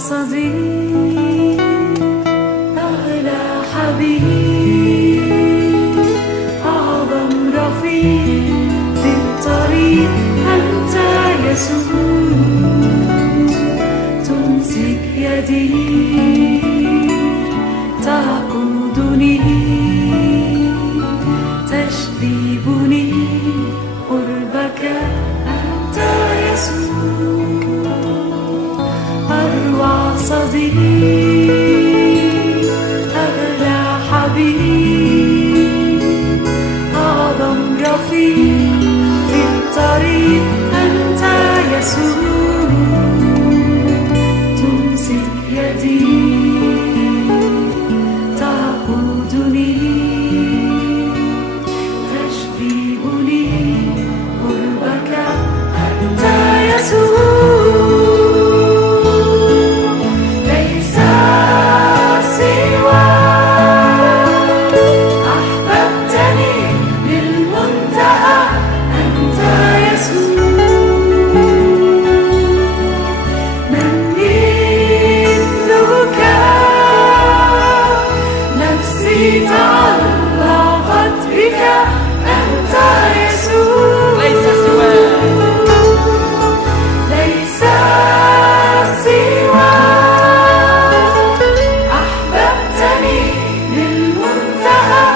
صديق أغلى حبيب أعظم رفيق في الطريق أنت يسوع تمسك يدي تقودني تجذبني قربك أنت يسوع أروع صديق أغلى حبيب أعظم رفيق في الطريق أنت يسوع تمسك يدي تقودني تجذبني قربك أنت يسوع تعلقت بك أنت يسوع ليس سواك أحببتني للمنتهى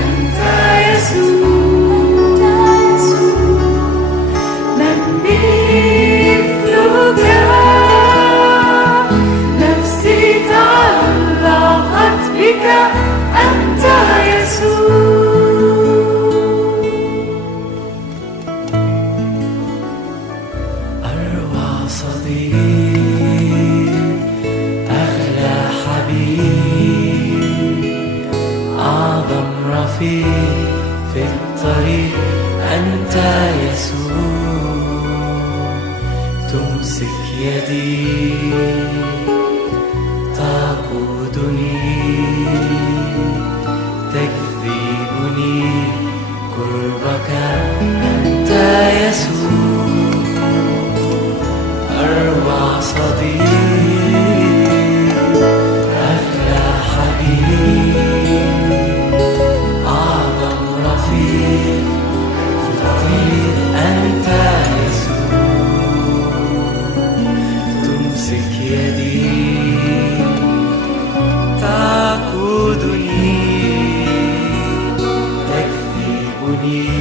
أنت يسوع من مثلك نفسي تعلقت بك أنت أروع صديق أغلى حبيب أعظم رفيق في الطريق أنت يسوع تمسك يدي تقودني تجذبني قربك أنت يسوع أروع صديق أغلى حبيب أعظم رفيق في الطريق أنت يسوع تمسك يدي تقودني تجذبني